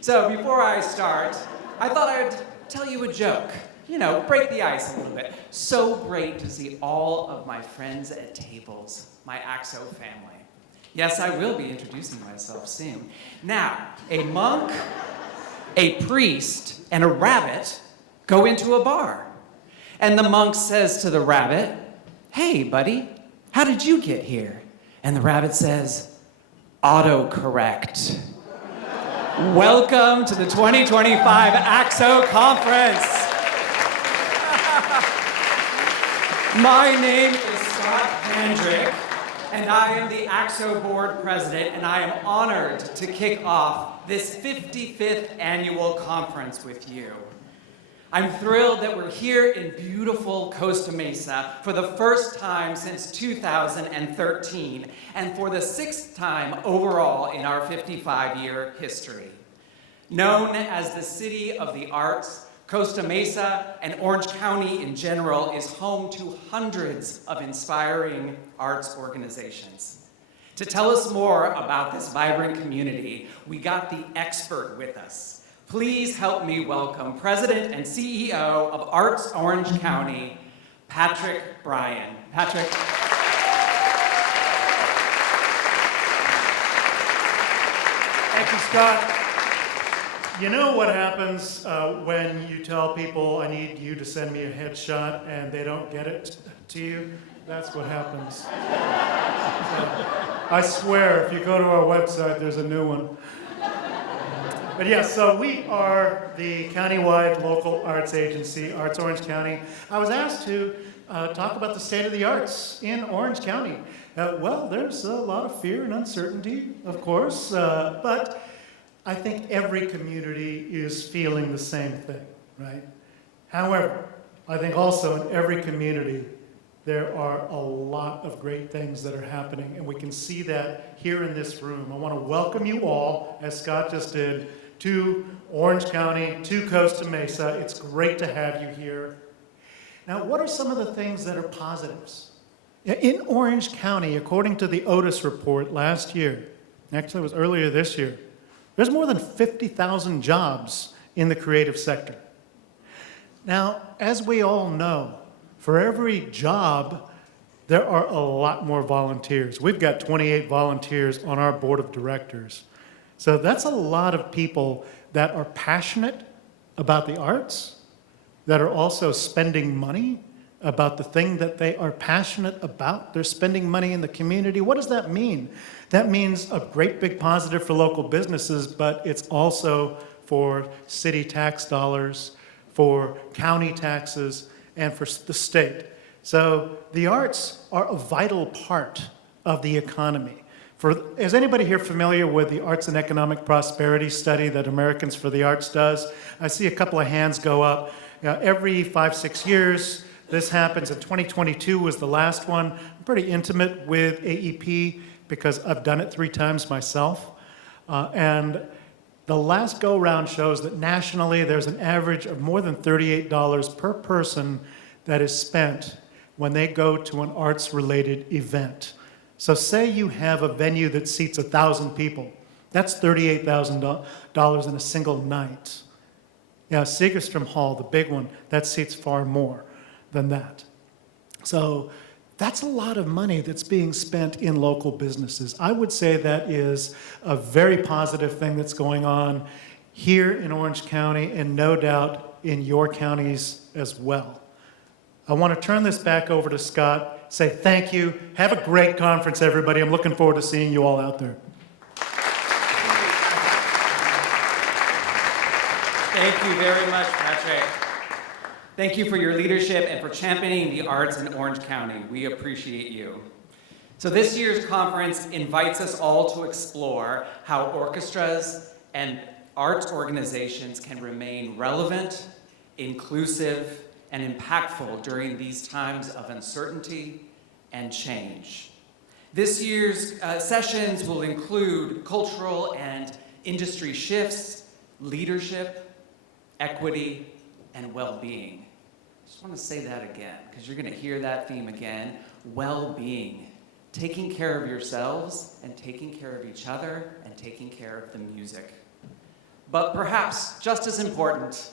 So before I start, I thought I'd tell you a joke. You know, break the ice a little bit. So great to see all of my friends at tables, my ACSO family. Yes, I will be introducing myself soon. Now, a monk, a priest, and a rabbit go into a bar. And the monk says to the rabbit, "Hey, buddy, how did you get here?" And the rabbit says, "Autocorrect." Welcome to the 2025 ACSO Conference. My name is Scott Vandrick, and I am the ACSO Board President, and I am honored to kick off this 55th annual conference with you. I'm thrilled that we're here in beautiful Costa Mesa for the first time since 2013, and for the 6th time overall in our 55-year history. Known as the City of the Arts, Costa Mesa and Orange County in general is home to hundreds of inspiring arts organizations. To tell us more about this vibrant community, we got the expert with us. Please help me welcome President and CEO of Arts Orange County, Patrick Brien. Patrick. Thank you, Scott. You know what happens when you tell people, "I need you to send me a headshot," and they don't get it to you? That's what happens. So, I swear, if you go to our website, there's a new one. But yes, so we are the countywide local arts agency, Arts Orange County. I was asked to talk about the state of the arts in Orange County. Well, there's a lot of fear and uncertainty, of course, but I think every community is feeling the same thing, right? However, I think also in every community, there are a lot of great things that are happening, and we can see that here in this room. I want to welcome you all, as Scott just did, to Orange County, to Costa Mesa. It's great to have you here. Now, what are some of the things that are positives? In Orange County, according to the Otis report last year, actually it was earlier this year, there's more than 50,000 jobs in the creative sector. Now, as we all know, for every job, there are a lot more volunteers. We've got 28 volunteers on our board of directors. So that's a lot of people that are passionate about the arts, that are also spending money about the thing that they are passionate about. They're spending money in the community. What does that mean? That means a great big positive for local businesses, but it's also for city tax dollars, for county taxes, and for the state. So the arts are a vital part of the economy. Is anybody here familiar with the Arts and Economic Prosperity study that Americans for the Arts does? I see a couple of hands go up. Every 5-6 years, this happens, and 2022 was the last one. I'm pretty intimate with AEP because I've done it 3 times myself. And the last go-round shows that nationally there's an average of more than $38 per person that is spent when they go to an arts-related event. So say you have a venue that seats 1,000 people. That's $38,000 in a single night. Segerstrom Hall, the big one, that seats far more than that. So that's a lot of money that's being spent in local businesses. I would say that is a very positive thing that's going on here in Orange County, and no doubt in your counties as well. I want to turn this back over to Scott, say thank you. Have a great conference, everybody. I'm looking forward to seeing you all out there. Thank you very much, Patrick. Thank you for your leadership and for championing the arts in Orange County. We appreciate you. So this year's conference invites us all to explore how orchestras and arts organizations can remain relevant, inclusive, and impactful during these times of uncertainty and change. This year's sessions will include cultural and industry shifts, leadership, equity, and well-being. I just want to say that again, because you're going to hear that theme again. Well-being. Taking care of yourselves and taking care of each other and taking care of the music. But perhaps just as important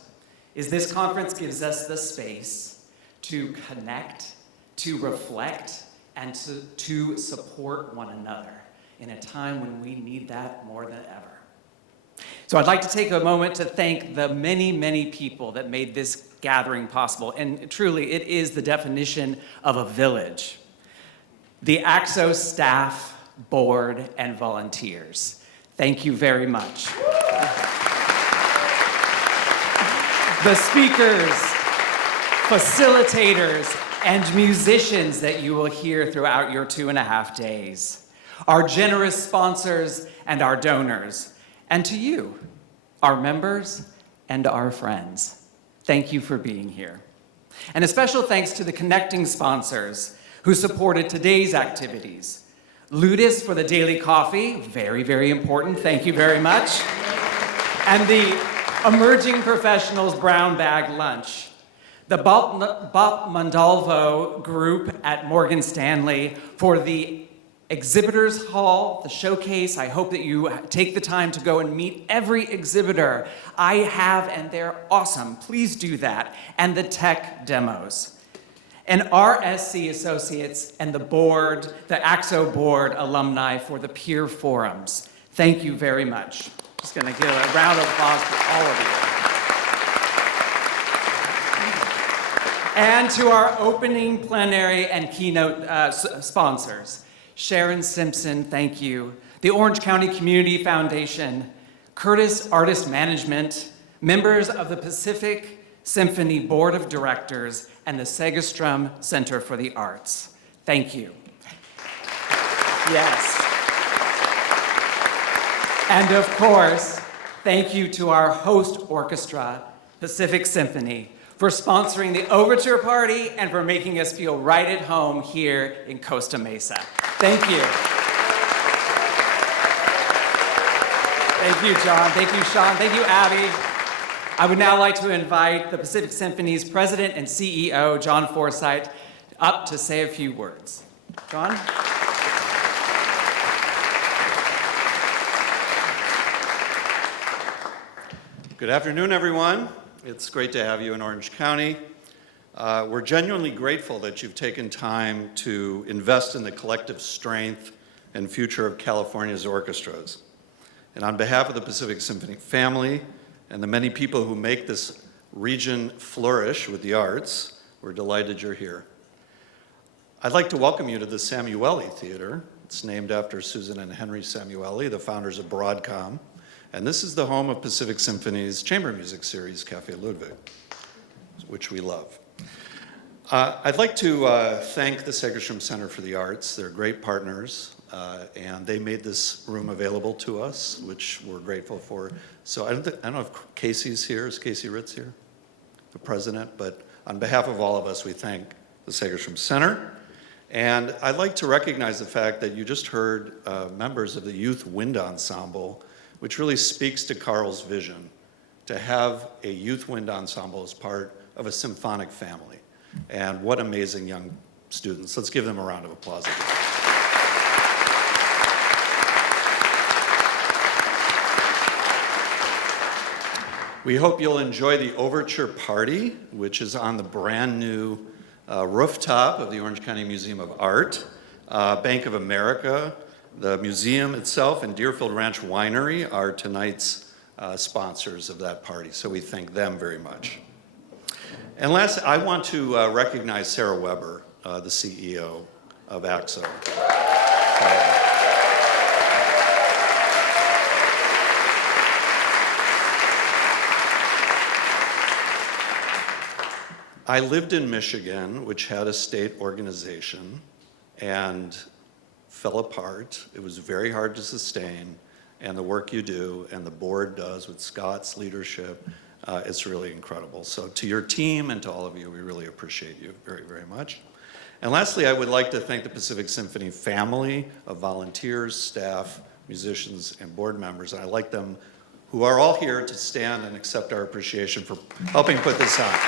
is this conference gives us the space to connect, to reflect, and to support one another in a time when we need that more than ever. So I'd like to take a moment to thank the many, many people that made this gathering possible. And truly, it is the definition of a village. The ACSO staff, board, and volunteers. Thank you very much. The speakers, facilitators, and musicians that you will hear throughout your 2.5 days. Our generous sponsors and our donors. And to you, our members and our friends. Thank you for being here. And a special thanks to the connecting sponsors who supported today's activities. Ludus for the daily coffee, very, very important, thank you very much. And the Emerging Professionals Brown Bag Lunch. The Bob Mondalvo group at Morgan Stanley for the Exhibitors Hall, the showcase. I hope that you take the time to go and meet every exhibitor. I have, and they're awesome. Please do that. And the tech demos. And RSC Associates and the board, the ACSO board alumni for the peer forums. Thank you very much. Just gonna give a round of applause for all of you. And to our opening plenary and keynote sponsors. Sharon Simpson, thank you. The Orange County Community Foundation, Curtis Artist Management, members of the Pacific Symphony Board of Directors, and the Segerstrom Center for the Arts. Thank you. Yes. And of course, thank you to our host orchestra, Pacific Symphony, for sponsoring the overture party and for making us feel right at home here in Costa Mesa. Thank you. Thank you, John. Thank you, Sean. Thank you, Abby. I would now like to invite the Pacific Symphony's president and CEO, John Forsyte, up to say a few words. John? Good afternoon, everyone. It's great to have you in Orange County. We're genuinely grateful that you've taken time to invest in the collective strength and future of California's orchestras. And on behalf of the Pacific Symphony family and the many people who make this region flourish with the arts, we're delighted you're here. I'd like to welcome you to the Samueli Theater. It's named after Susan and Henry Samueli, the founders of Broadcom. And this is the home of Pacific Symphony's chamber music series, Café Ludwig, which we love. I'd like to thank the Segerstrom Center for the Arts. They're great partners, and they made this room available to us, which we're grateful for. So I don't know if Casey's here. Is Casey Ritz here? The president. But on behalf of all of us, we thank the Segerstrom Center. And I'd like to recognize the fact that you just heard members of the Youth Wind Ensemble, which really speaks to Carl's vision, to have a youth wind ensemble as part of a symphonic family. And what amazing young students. Let's give them a round of applause. We hope you'll enjoy the overture party, which is on the brand new rooftop of the Orange County Museum of Art. Bank of America, the museum itself, and Deerfield Ranch Winery are tonight's sponsors of that party, so we thank them very much. And last, I want to recognize Sarah Weber, the CEO of ACSO. I lived in Michigan, which had a state organization, and fell apart. It was very hard to sustain, and the work you do and the board does with Scott's leadership, it's really incredible. So to your team and to all of you, we really appreciate you very, very much. And lastly, I would like to thank the Pacific Symphony family of volunteers, staff, musicians, and board members. And I'd like them, who are all here, to stand and accept our appreciation for helping put this on.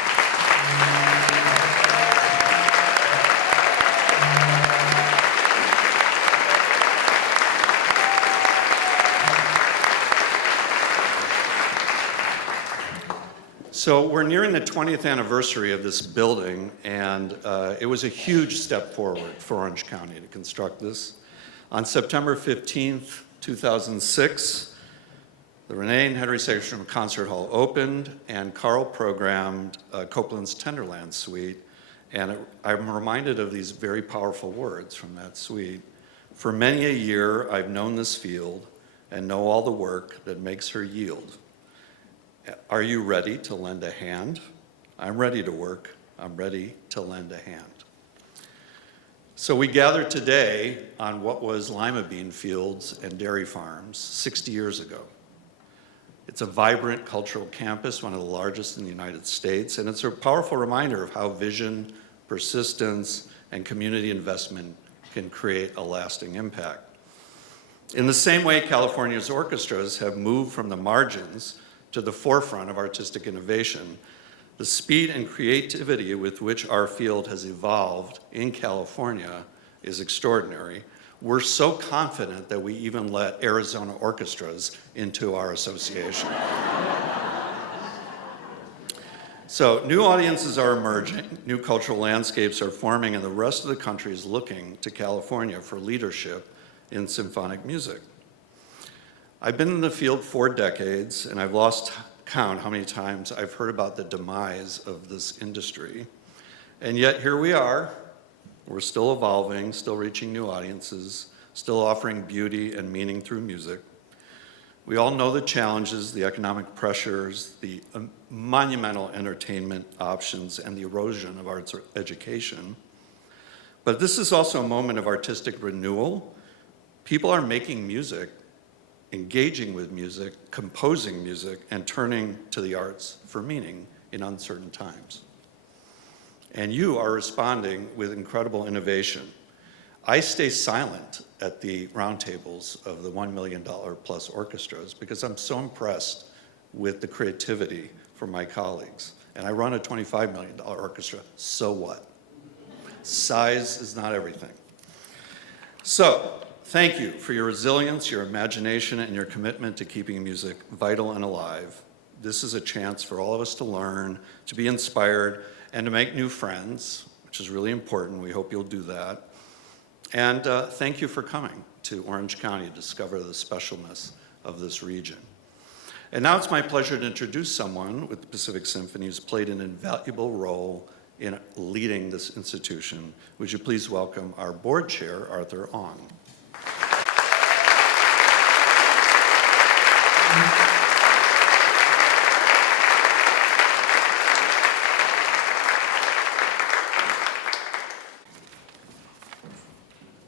So we're nearing the 20th anniversary of this building, and it was a huge step forward for Orange County to construct this. On September 15th, 2006, the Renee and Henry Segerstrom Concert Hall opened, and Carl programmed Copeland's Tenderland Suite, and I'm reminded of these very powerful words from that suite. For many a year, I've known this field and know all the work that makes her yield. Are you ready to lend a hand? I'm ready to work. I'm ready to lend a hand. So we gathered today on what was lima bean fields and dairy farms 60 years ago. It's a vibrant cultural campus, one of the largest in the United States, and it's a powerful reminder of how vision, persistence, and community investment can create a lasting impact. In the same way, California's orchestras have moved from the margins to the forefront of artistic innovation, the speed and creativity with which our field has evolved in California is extraordinary. We're so confident that we even let Arizona orchestras into our association. So new audiences are emerging, new cultural landscapes are forming, and the rest of the country is looking to California for leadership in symphonic music. I've been in the field 4 decades, and I've lost count how many times I've heard about the demise of this industry. And yet here we are. We're still evolving, still reaching new audiences, still offering beauty and meaning through music. We all know the challenges, the economic pressures, the monumental entertainment options, and the erosion of arts education. But this is also a moment of artistic renewal. People are making music, engaging with music, composing music, and turning to the arts for meaning in uncertain times. And you are responding with incredible innovation. I stay silent at the roundtables of the $1 million plus orchestras because I'm so impressed with the creativity from my colleagues. And I run a $25 million orchestra, so what? Size is not everything. So, thank you for your resilience, your imagination, and your commitment to keeping music vital and alive. This is a chance for all of us to learn, to be inspired, and to make new friends, which is really important. We hope you'll do that. And thank you for coming to Orange County to discover the specialness of this region. And now it's my pleasure to introduce someone with the Pacific Symphony who's played an invaluable role in leading this institution. Would you please welcome our board chair, Arthur Ong.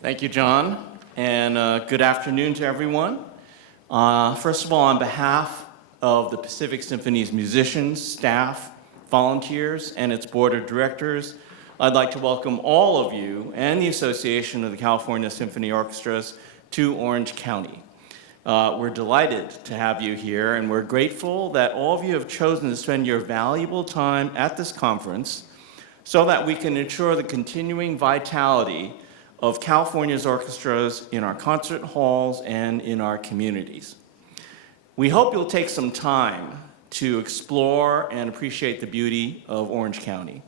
Thank you, John, and good afternoon to everyone. First of all, on behalf of the Pacific Symphony's musicians, staff, volunteers, and its board of directors, I'd like to welcome all of you and the Association of the California Symphony Orchestras to Orange County. We're delighted to have you here, and we're grateful that all of you have chosen to spend your valuable time at this conference so that we can ensure the continuing vitality of California's orchestras in our concert halls and in our communities. We hope you'll take some time to explore and appreciate the beauty of Orange County,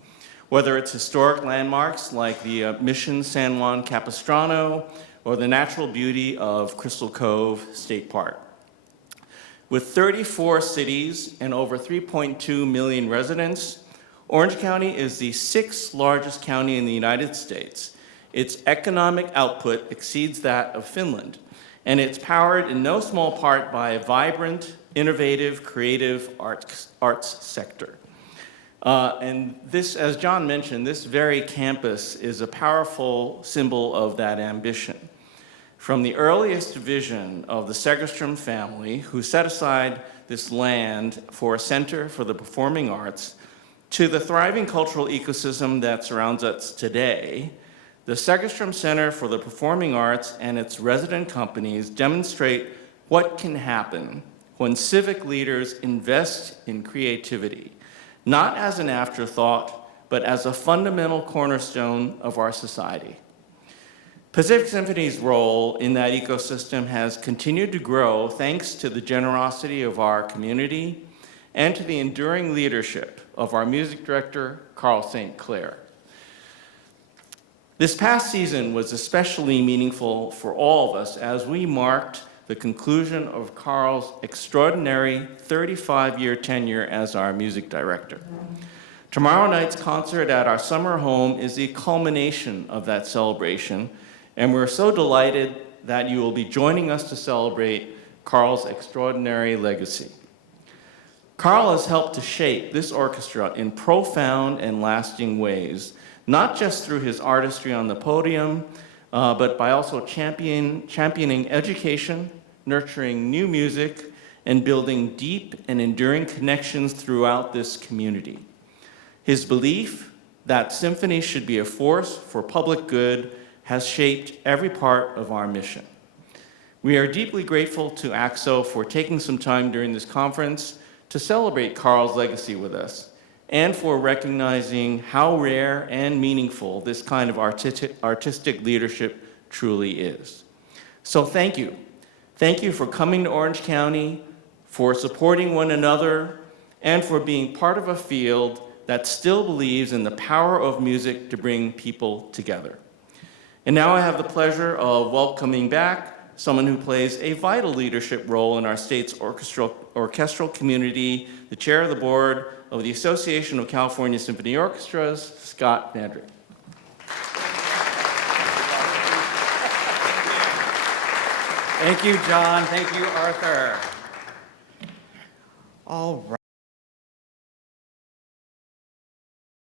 whether it's historic landmarks like the Mission San Juan Capistrano or the natural beauty of Crystal Cove State Park. With 34 cities and over 3.2 million residents, Orange County is the 6th largest county in the United States. Its economic output exceeds that of Finland, and it's powered in no small part by a vibrant, innovative, creative arts sector. And this, as John mentioned, this very campus is a powerful symbol of that ambition. From the earliest vision of the Segerstrom family, who set aside this land for a center for the performing arts, to the thriving cultural ecosystem that surrounds us today, the Segerstrom Center for the Performing Arts and its resident companies demonstrate what can happen when civic leaders invest in creativity, not as an afterthought, but as a fundamental cornerstone of our society. Pacific Symphony's role in that ecosystem has continued to grow thanks to the generosity of our community and to the enduring leadership of our music director, Carl St. Clair. This past season was especially meaningful for all of us as we marked the conclusion of Carl's extraordinary 35-year tenure as our music director. Tomorrow night's concert at our summer home is the culmination of that celebration, and we're so delighted that you will be joining us to celebrate Carl's extraordinary legacy. Carl has helped to shape this orchestra in profound and lasting ways, not just through his artistry on the podium, but by also championing education, nurturing new music, and building deep and enduring connections throughout this community. His belief that symphony should be a force for public good has shaped every part of our mission. We are deeply grateful to ACSO for taking some time during this conference to celebrate Carl's legacy with us, and for recognizing how rare and meaningful this kind of artistic leadership truly is. So thank you. Thank you for coming to Orange County, for supporting one another, and for being part of a field that still believes in the power of music to bring people together. And now I have the pleasure of welcoming back someone who plays a vital leadership role in our state's orchestral community, the chair of the board of the Association of California Symphony Orchestras, Scott Vandrick. Thank you, John. Thank you, Arthur. All right.